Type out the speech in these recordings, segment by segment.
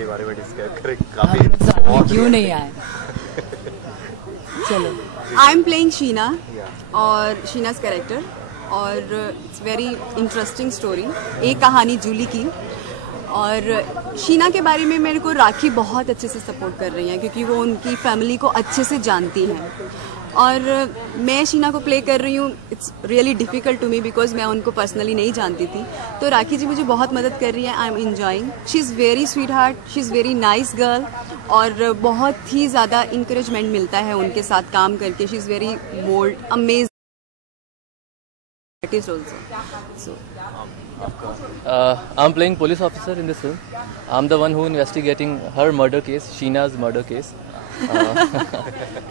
के बारे में डिस्कस करें, काफी क्यों नहीं आए। चलो, आई एम प्लेइंग शीना और शीना's कैरेक्टर, और इट्स वेरी इंटरेस्टिंग स्टोरी। एक कहानी जूली की, और शीना के बारे में मेरे को राखी बहुत अच्छे से सपोर्ट कर रही है क्योंकि वो उनकी फैमिली को अच्छे से जानती हैं, और मैं शीना को प्ले कर रही हूँ। It's really difficult to me because मैं उनको पर्सनली नहीं जानती थी, तो राखी जी मुझे बहुत मदद कर रही है। I am enjoying. She is very sweet heart, she is very nice girl, और बहुत ही ज़्यादा इंकरेजमेंट मिलता है उनके साथ काम करके। She is very bold, amazing artist also. So I'm playing police officer in this film. I'm the one who investigating her murder case, Sheena's murder case.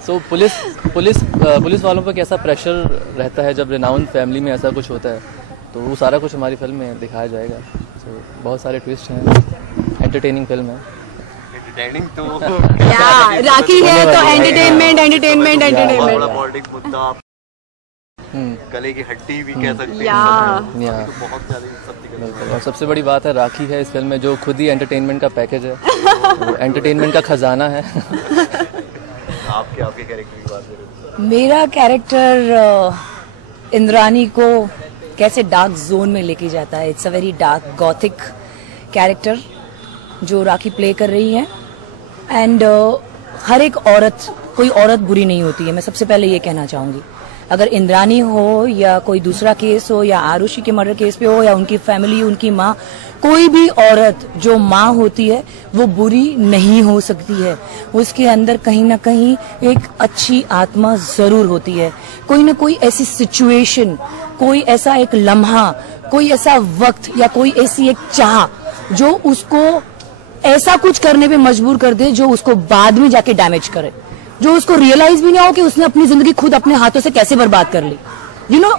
So police वालों पर कैसा प्रेशर रहता है जब रिनाउंड फैमिली में ऐसा कुछ होता है, तो वो सारा कुछ हमारी फिल्म में दिखाया जाएगा। So बहुत सारे ट्विस्ट हैं, एंटरटेनिंग फिल्म है। एंटरटेनिंग तो राखी है तो एंटरटेनमेंट। मुद्दा गले की हड्डी भी कह सकते हैं। तो बहुत ज्यादा। और सबसे बड़ी बात है राखी है इस फिल्म में, जो खुद ही एंटरटेनमेंट का पैकेज है, एंटरटेनमेंट का खजाना है। आपके कैरेक्टर की बात करें, मेरा कैरेक्टर इंद्रानी को कैसे डार्क जोन में लेके जाता है। It's a very dark Gothic character जो राखी प्ले कर रही है, एंड हर एक औरत, कोई औरत बुरी नहीं होती है। मैं सबसे पहले ये कहना चाहूंगी, अगर इंद्रानी हो या कोई दूसरा केस हो या आरुषि के मर्डर केस पे हो या उनकी फैमिली, उनकी माँ, कोई भी औरत जो माँ होती है वो बुरी नहीं हो सकती है। उसके अंदर कहीं ना कहीं एक अच्छी आत्मा जरूर होती है। कोई ना कोई ऐसी सिचुएशन, कोई ऐसा एक लम्हा, कोई ऐसा वक्त या कोई ऐसी एक चाह जो उसको ऐसा कुछ करने पे मजबूर कर दे जो उसको बाद में जाके डैमेज करे, जो उसको रियलाइज भी नहीं हो कि उसने अपनी जिंदगी खुद अपने हाथों से कैसे बर्बाद कर ली। You know,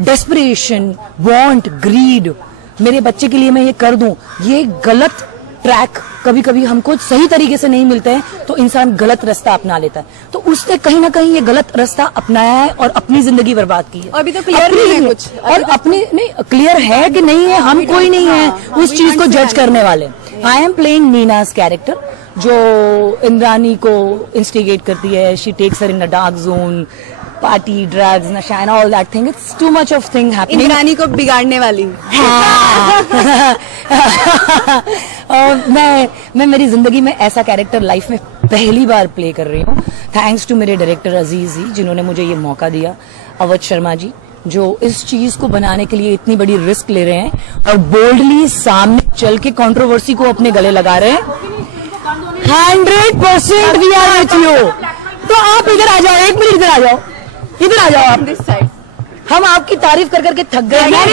desperation, want, greed, मेरे बच्चे के लिए मैं ये कर दूं, ये गलत ट्रैक कभी कभी हमको सही तरीके से नहीं मिलते हैं तो इंसान गलत रास्ता अपना लेता है। तो उसने कहीं ना कहीं ये गलत रास्ता अपनाया है और अपनी जिंदगी बर्बाद की है। अभी तो क्लियर नहीं है कुछ, और अपनी नहीं क्लियर है कि नहीं है, हम कोई नहीं है उस चीज को जज करने वाले। आई एम प्लेइंग मीना's कैरेक्टर जो इंद्रानी को इंस्टिगेट करती है। She takes her in a dark zone, party, drugs, नशा and all that thing. It's too much of thing happening. Indrani को बिगाड़ने वाली। हाँ। और मैं मेरी जिंदगी में ऐसा कैरेक्टर लाइफ में पहली बार प्ले कर रही हूँ, थैंक्स टू मेरे डायरेक्टर अजीज जी जिन्होंने मुझे ये मौका दिया, अवध शर्मा जी जो इस चीज को बनाने के लिए इतनी बड़ी रिस्क ले रहे हैं और बोल्डली सामने चल के कंट्रोवर्सी को अपने गले लगा रहे हैं। 100% वी आर विथ यू। तो आप इधर आ जाओ, एक मिनट इधर आ जाओ, इधर आ जाओ आप दिस साइड। हम आपकी तारीफ कर करके थक गए हैं।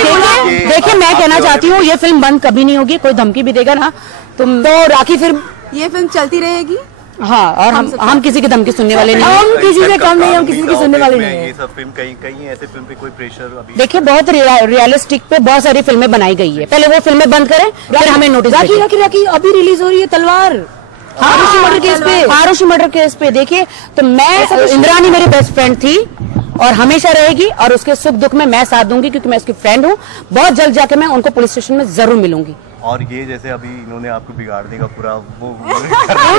देखिए मैं कहना चाहती हूँ ये फिल्म बंद कभी नहीं होगी, कोई धमकी भी देगा ना तुम तो राखी फिर ये फिल्म चलती रहेगी। हाँ, और हम किसी की धमकी सुनने वाले नहीं, हम किसी से कम नहीं, हम किसी की सुनने वाले नहीं। ये सब फिल्म कहीं ऐसे फिल्म पे कोई प्रेशर अभी देखिए बहुत रियलिस्टिक पे बहुत सारी फिल्में बनाई गई है। पहले वो फिल्में बंद करें फिर हमें नोटिस। राखी अभी रिलीज हो रही है तलवार, आरुषि मर्डर केस पे, आरुषि मर्डर केस पे। देखिए तो मैं, इंद्रानी मेरी बेस्ट फ्रेंड थी और हमेशा रहेगी, और उसके सुख दुख में मैं साथ दूंगी क्योंकि मैं उसकी फ्रेंड हूँ। बहुत जल्द जाके मैं उनको पुलिस स्टेशन में जरूर मिलूंगी। और ये जैसे अभी इन्होंने आपको बिगाड़ने का पूरा वो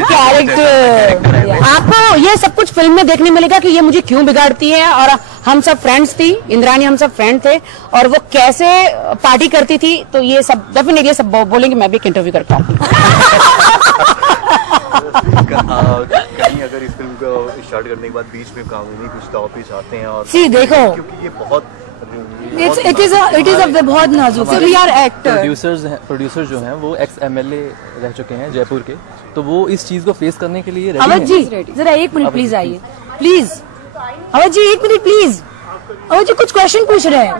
कैरेक्टर, आपको ये सब कुछ फिल्म में देखने मिलेगा कि ये मुझे क्यों बिगाड़ती है। और हम सब फ्रेंड्स थी, इंद्रानी हम सब फ्रेंड थे, और वो कैसे पार्टी करती थी, तो ये सब डेफिनेटली सब बोलेंगे। मैं भी एक इंटरव्यू करता हूँ। कहीं अगर इस फिल्म को स्टार्ट करने के बाद बीच में कानूनी कुछ टॉपिक आते हैं और देखो क्योंकि ये बहुत इट इज अ बहुत नाजुक। We are actor. प्रोड्यूसर जो हैं वो एक्स MLA रह चुके हैं जयपुर के, तो वो इस चीज को फेस करने के लिए अवध जी जरा एक मिनट प्लीज आइए, प्लीज अवध जी एक मिनट प्लीज। अवध जी कुछ क्वेश्चन पूछ रहे हैं।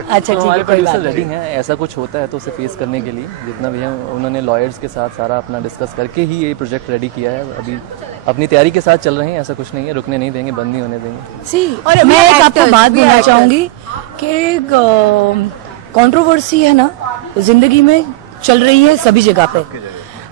अच्छा ठीक है, कोई बात नहीं। रेडी हैं, ऐसा कुछ होता है तो उसे फेस करने के लिए जितना भी है उन्होंने लॉयर्स के साथ सारा अपना डिस्कस करके ही ये प्रोजेक्ट रेडी किया है। अभी अपनी तैयारी के साथ चल रहे हैं, ऐसा कुछ नहीं है, रुकने नहीं देंगे, बंद नहीं होने देंगे। और मैं एक आपको बात बोलना चाहूंगी कि कंट्रोवर्सी है ना जिंदगी में चल रही है सभी जगह पे।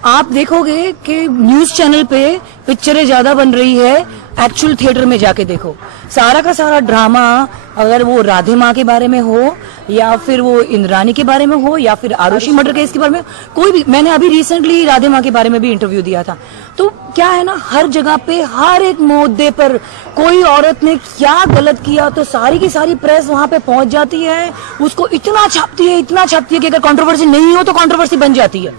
आप देखोगे कि न्यूज चैनल पे पिक्चरें ज्यादा बन रही है, एक्चुअल थिएटर में जाके देखो सारा का सारा ड्रामा, अगर वो राधे माँ के बारे में हो या फिर वो इंद्रानी के बारे में हो या फिर आरुषि मर्डर केस के बारे में, कोई भी, मैंने अभी रिसेंटली राधे माँ के बारे में भी इंटरव्यू दिया था। तो क्या है ना, हर जगह पे हर एक मुद्दे पर कोई औरत ने क्या गलत किया तो सारी की सारी प्रेस वहां पे पहुंच जाती है, उसको इतना छापती है कि अगर कंट्रोवर्सी नहीं हो तो कंट्रोवर्सी बन जाती है,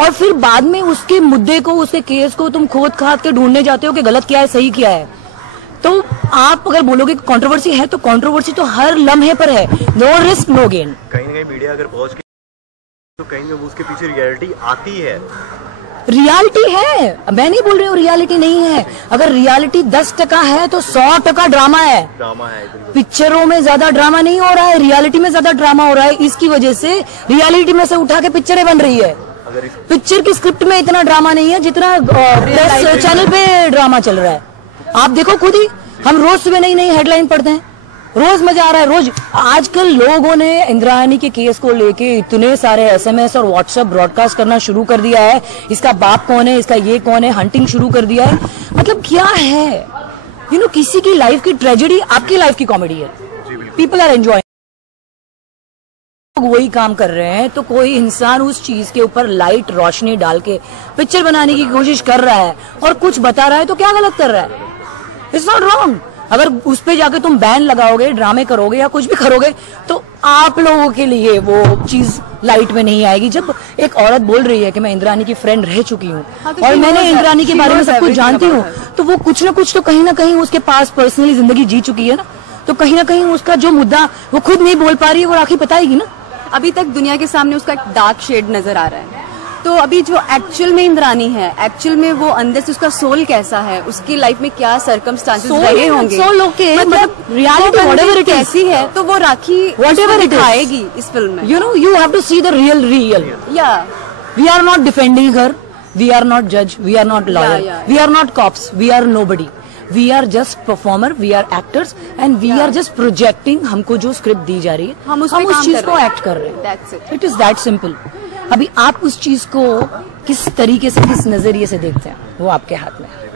और फिर बाद में उसके मुद्दे को, उसके केस को तुम खोद खाद के ढूंढने जाते हो कि गलत क्या है सही क्या है। तो आप अगर बोलोगे कंट्रोवर्सी है तो कंट्रोवर्सी तो हर लम्हे पर है, नो रिस्क नो गेन। कहीं ना कहीं मीडिया अगर पहुंच गई तो कहीं ना उसके पीछे रियलिटी आती है। रियलिटी है, मैं नहीं बोल रही हूँ रियलिटी नहीं है। अगर रियलिटी 10% है तो 100% ड्रामा है। पिक्चरों में ज्यादा ड्रामा नहीं हो रहा है, रियलिटी में ज्यादा ड्रामा हो रहा है। इसकी वजह से रियलिटी में से उठा के पिक्चरें बन रही है। पिक्चर की स्क्रिप्ट में इतना ड्रामा नहीं है जितना प्रेस चैनल पे ड्रामा चल रहा है। आप देखो खुद ही, हम रोज सुबह नई नई हेडलाइन पढ़ते हैं, रोज मजा आ रहा है रोज। आजकल लोगों ने इंद्रानी के केस को लेके इतने सारे SMS और व्हाट्सएप ब्रॉडकास्ट करना शुरू कर दिया है, इसका बाप कौन है, इसका ये कौन है, हंटिंग शुरू कर दिया है। मतलब क्या है, किसी की लाइफ की ट्रेजेडी आपकी लाइफ की कॉमेडी है। पीपल आर एंजॉयिंग, वही काम कर रहे हैं, तो कोई इंसान उस चीज के ऊपर लाइट रोशनी डाल के पिक्चर बनाने की कोशिश कर रहा है और कुछ बता रहा है तो क्या गलत कर रहा है? It's not wrong. अगर उस पे जाके तुम बैन लगाओगे, ड्रामे करोगे या कुछ भी करोगे तो आप लोगों के लिए वो चीज लाइट में नहीं आएगी। जब एक औरत बोल रही है कि मैं इंद्रानी की फ्रेंड रह चुकी हूँ और मैंने इंद्रानी के बारे में सब कुछ जानती हूँ, तो वो कुछ ना कुछ तो कहीं ना कहीं उसके पास पर्सनली जिंदगी जी चुकी है ना, तो कहीं ना कहीं उसका जो मुद्दा वो खुद नहीं बोल पा रही है वो राखी बताएगी ना। अभी तक दुनिया के सामने उसका एक डार्क शेड नजर आ रहा है। तो अभी जो एक्चुअल में इंद्रानी है, एक्चुअल में वो अंदर से उसका सोल कैसा है, उसकी लाइफ में क्या सर्कमस्टांसेस रहे होंगे, मतलब रियलिटी कैसी है, तो वो राखी व्हाटएवर दिखाएगी इस फिल्म में। You have to see the real. या we are not defending her, we are not जज, we are not lawyer, we are not cops, we are nobody, we are just performer, we are actors and we are just projecting. हमको जो script दी जा रही है हम उस चीज को एक्ट कर रहे हैं। It is that simple. अभी आप उस चीज को किस तरीके से, किस नजरिए से देखते हैं, वो आपके हाथ में है।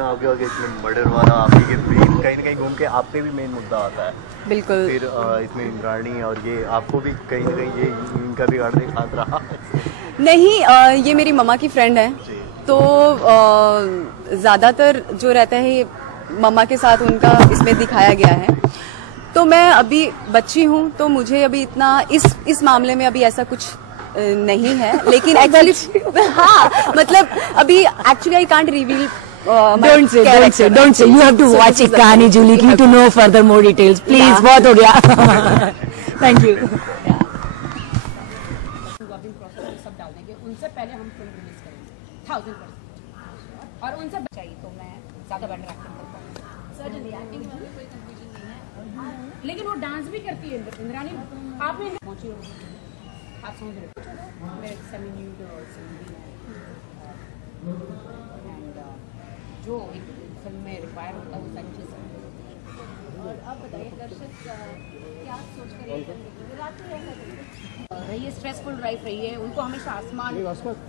आपके आगे इसमें मर्डर वाला आपके कहीं ना कहीं घूम के आप पे भी मेन मुद्दा आता है। बिल्कुल। फिर इसमें इंद्राणी और ये आपको भी कहीं ना कहीं ये इनका भी गाड़ने हाथ रहा नहीं, ये मेरी मम्मा की फ्रेंड है, तो ज्यादातर जो रहता है मम्मा के साथ उनका इसमें दिखाया गया है। तो मैं अभी बच्ची हूँ तो मुझे अभी इतना इस मामले में अभी ऐसा कुछ नहीं है, लेकिन एक्चुअली हाँ, मतलब अभी actually I can't reveal. Don't say. You have to watch एक कहानी जूली की to know further more details. Please, बहुत हो गया। Thank you. सब डाल देंगे, उनसे पहले हम फिल्म रिलीज करेंगे 1000%। और उनसे चाहिए तो मैं ज्यादा बेटर एक्टिंग कर पाऊंगी। सर्जनली एक्टिंग में कोई कंफ्यूजन नहीं है, लेकिन वो डांस भी करती है इंद्रानी। आपने पहुंची होगी, आप समझ रहे हो। मैं सेमी न्यूड एंड जो एक फिल्म में रिक्वायर होता है वो सारी चीज़ें। और अब बताइए दर्शक क्या सोच कर रही है? स्ट्रेसफुल लाइफ रही है, उनको हमेशा आसमान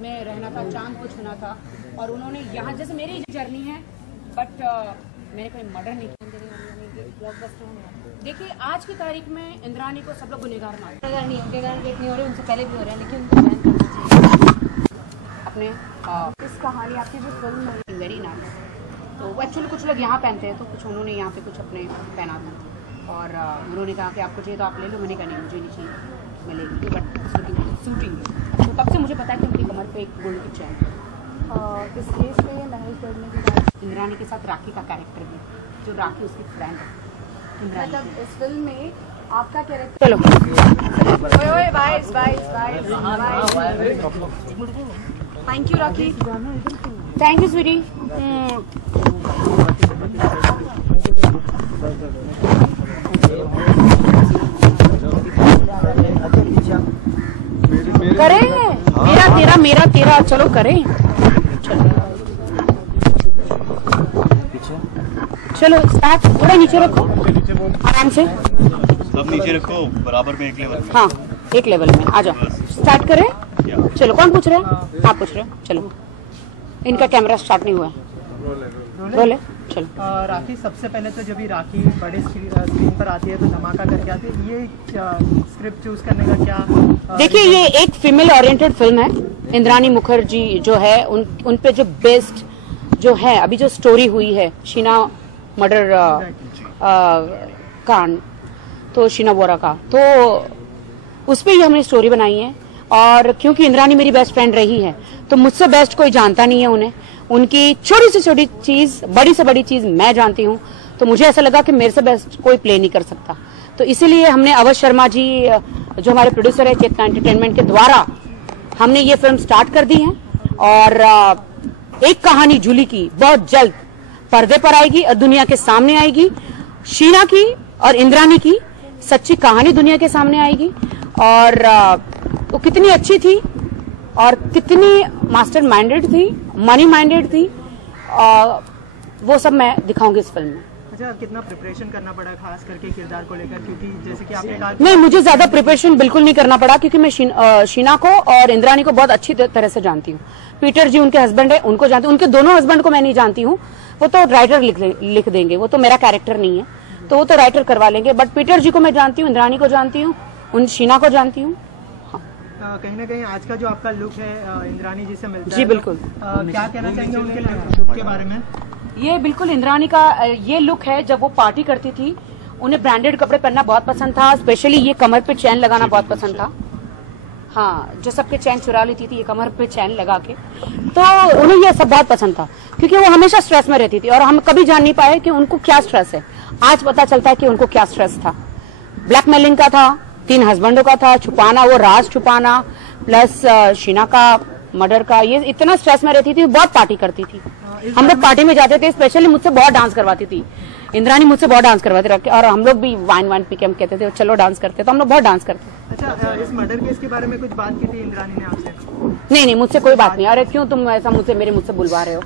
में रहना था, चांद को छूना था, और उन्होंने यहाँ जैसे मेरी जर्नी है, बट मैंने कोई मर्डर नहीं किया। देखिए आज की तारीख में इंद्रानी को सब लोग गुनहगार मानते हैं। उनके कारण रेप नहीं हो रहे, उनसे पहले भी हो रहे हैं, लेकिन उनको बैन करना चाहिए। अपने इस कहानी आपकी जो फिल्म है वेरी नाइस, तो एक्चुअली कुछ लोग यहाँ पहनते हैं, तो कुछ उन्होंने यहाँ पे कुछ अपने पहना था, और उन्होंने कहा कि आपको चाहिए तो आप ले लो। मैंने कहा नहीं, मुझे नहीं चाहिए, मैं ले लूँगी, बट शूटिंग। तो तब से मुझे पता है कि उनकी कमर पे एक गोल्ड की चैन है। इस केस पे मैनेज करने के बाद इंद्रानी के साथ राखी का कैरेक्टर भी, जो राखी उसकी फ्रेंड है। मतलब इस फिल्म में आपका कैरेक्टर, चलो thank you Rakhi, thank you sweetie. करें मेरा तेरा चलो करें, चलो स्टार्ट। थोड़ा नीचे रखो आराम से, सब नीचे रखो बराबर में, एक लेवल में। हाँ एक लेवल में आ जाओ। स्टार्ट करें? चलो, कौन पूछ रहे हैं? आप पूछ रहे हो? चलो, इनका कैमरा स्टार्ट नहीं हुआ है। रोले, चलो। राखी, सबसे पहले तो जब भी राखी बड़े स्क्रीन पर आती है तो धमाका करके आती है, ये स्क्रिप्ट चूज करने का क्या? देखिए, ये एक फीमेल ओरिएंटेड फिल्म है। इंद्रानी मुखर्जी जो है उन पे जो बेस्ड जो है अभी जो स्टोरी हुई है शीना मर्डर कांड, तो शीना बोरा का, तो उस पे ही हमने स्टोरी बनाई है। और क्योंकि इंद्रानी मेरी बेस्ट फ्रेंड रही है तो मुझसे बेस्ट कोई जानता नहीं है उन्हें। उनकी छोटी से छोटी चीज, बड़ी से बड़ी चीज मैं जानती हूँ, तो मुझे ऐसा लगा कि मेरे से बेस्ट कोई प्ले नहीं कर सकता। तो इसीलिए हमने अवध शर्मा जी जो हमारे प्रोड्यूसर है चेतना एंटरटेनमेंट के द्वारा हमने ये फिल्म स्टार्ट कर दी है। और एक कहानी जूली की बहुत जल्द पर्दे पर आएगी और दुनिया के सामने आएगी। शीना की और इंद्रानी की सच्ची कहानी दुनिया के सामने आएगी। और वो कितनी अच्छी थी और कितनी मास्टर माइंडेड थी, मनी माइंडेड थी, वो सब मैं दिखाऊंगी इस फिल्म में। अच्छा, कितना प्रिपरेशन करना पड़ा खास करके किरदार को लेकर? क्योंकि जैसे कि आपने कहा नहीं, मुझे ज्यादा प्रिपरेशन बिल्कुल नहीं करना पड़ा क्योंकि मैं शीना को और इंद्रानी को बहुत अच्छी तरह से जानती हूँ। पीटर जी उनके हस्बैंड है, उनको जानती हूँ। उनके दोनों हस्बैंड को मैं नहीं जानती हूँ, वो तो राइटर लिख देंगे, वो तो मेरा कैरेक्टर नहीं है, तो वो तो राइटर करवा लेंगे। बट पीटर जी को मैं जानती हूँ, इंद्रानी को जानती हूँ, उन शीना को जानती हूँ। कहीं ना कहीं आज का जो आपका लुक है इंद्रानी जी से मिलता है। जी बिल्कुल। क्या कहना चाहेंगे उनके लुक के बारे में? ये बिल्कुल इंद्रानी का ये लुक है। जब वो पार्टी करती थी उन्हें ब्रांडेड कपड़े पहनना बहुत पसंद था, स्पेशली ये कमर पे चैन लगाना बहुत पसंद था। हाँ, जो सबके चैन चुरा लेती थी ये कमर पे चैन लगा के, तो उन्हें ये सब बहुत पसंद था क्योंकि वो हमेशा स्ट्रेस में रहती थी और हम कभी जान नहीं पाए कि उनको क्या स्ट्रेस है। आज पता चलता है कि उनको क्या स्ट्रेस था। ब्लैकमेलिंग का था, 3 हस्बैंडों का था, छुपाना, वो राज छुपाना, प्लस शीना का मर्डर का, ये इतना स्ट्रेस में रहती थी। बहुत पार्टी करती थी, हम लोग पार्टी में जाते थे, स्पेशली मुझसे बहुत डांस करवाती थी इंद्रानी, मुझसे बहुत डांस करवाती थी और हम लोग भी वाइन पी के हम कहते थे चलो डांस करते, तो हम लोग बहुत डांस करते। अच्छा, इस मर्डर केस के बारे में कुछ बात की थी इंद्रानी ने आपसे? नहीं, मुझसे कोई बात नहीं। अरे क्यों तुम ऐसा मुझसे बुलवा रहे हो?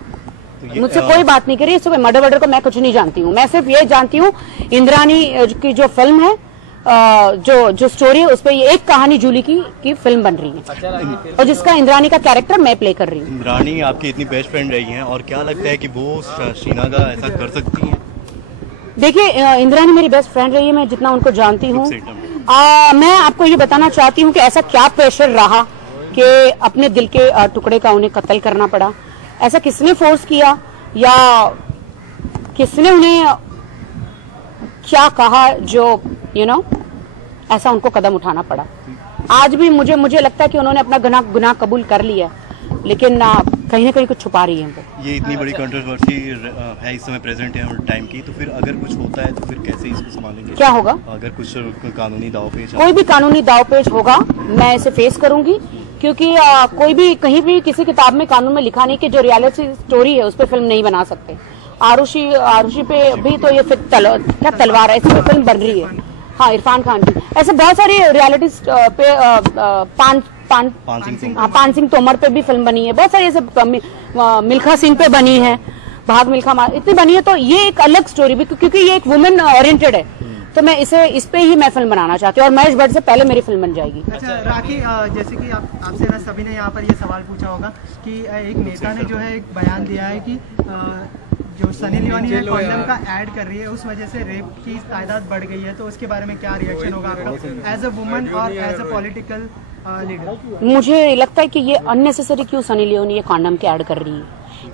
मुझसे कोई बात नहीं करी। सुबह मर्डर को मैं कुछ नहीं जानती हूँ। मैं सिर्फ ये जानती हूँ इंद्रानी की जो फिल्म है, जो स्टोरी है, उस पर ये एक कहानी जूली की फिल्म बन रही है और जिसका इंद्रानी का कैरेक्टर मैं प्ले कर रही हूँ। इंद्रानी आपकी इतनी बेस्ट फ्रेंड रही हैं और क्या लगता है कि वो शीना का ऐसा कर सकती हैं? देखिए, इंद्रानी मेरी बेस्ट फ्रेंड रही है, मैं जितना उनको जानती हूँ। मैं आपको ये बताना चाहती हूँ कि ऐसा क्या प्रेशर रहा कि अपने दिल के टुकड़े का उन्हें कत्ल करना पड़ा। ऐसा किसने फोर्स किया या किसने उन्हें क्या कहा जो ऐसा उनको कदम उठाना पड़ा। आज भी मुझे लगता है कि उन्होंने अपना गुनाह कबूल कर लिया, लेकिन कहीं ना कहीं कुछ छुपा रही है वो। ये इतनी बड़ी कंट्रोवर्सी है इस समय प्रेजेंट है टाइम की, तो फिर अगर कुछ होता है तो फिर कैसे इसको संभालेंगे? क्या होगा? अगर कुछ कानूनी दावपेच, कोई भी कानूनी दावपेच होगा, मैं इसे फेस करूंगी क्योंकि कोई भी कहीं भी किसी किताब में कानून में लिखा नहीं कि जो रियलिटी स्टोरी है उस पर फिल्म नहीं बना सकते। आरुषि पे भी तो ये क्या तलवार है, इस पर फिल्म बन रही है। हाँ, इरफान खान की, ऐसे बहुत सारी रियलिटी पे पान सिंह तोमर पे भी फिल्म बनी है, बहुत सारी ऐसे मिल्खा सिंह पे बनी है, भाग मिल्खा इतनी बनी है। तो ये एक अलग स्टोरी भी, क्योंकि ये एक वुमेन ओरिएंटेड है, तो मैं इस पे ही मैं फिल्म बनाना चाहती हूँ और महेश भट्ट से पहले मेरी फिल्म बन जाएगी। अच्छा राखी, जैसे कि आपसे ना सभी ने यहाँ पर ये सवाल पूछा होगा कि एक नेता ने जो है एक बयान दिया है कि जो सनी लियोनी है कॉन्डम का ऐड कर रही है, उस वजह से रेप की तादाद बढ़ गई है, तो उसके बारे में क्या रिएक्शन होगा आपका एज अ वुमन और एज अ पॉलिटिकल लीडर? मुझे लगता है कि ये अननेसेसरी क्यों सनी लियोनी ये कॉन्डम के ऐड कर रही है।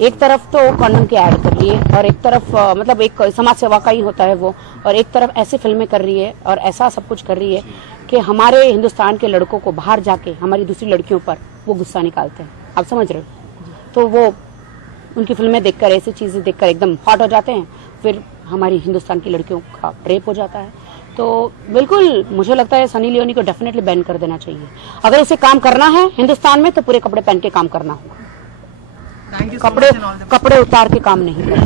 एक तरफ तो कॉन्डम के ऐड कर रही है और एक तरफ मतलब एक समाज सेवा का ही होता है वो, और एक तरफ ऐसी फिल्में कर रही है और ऐसा सब कुछ कर रही है कि हमारे हिंदुस्तान के लड़कों को बाहर जाके हमारी दूसरी लड़कियों पर वो गुस्सा निकालते हैं। आप समझ रहे हो? तो वो उनकी फिल्में देखकर, ऐसी चीजें देखकर एकदम हॉट हो जाते हैं, फिर हमारी हिंदुस्तान की लड़कियों का रेप हो जाता है। तो बिल्कुल मुझे लगता है सनी लियोनी को डेफिनेटली बैन कर देना चाहिए। अगर उसे काम करना है हिंदुस्तान में तो पूरे कपड़े पहन के काम करना होगा, कपड़े उतार के काम नहीं करना।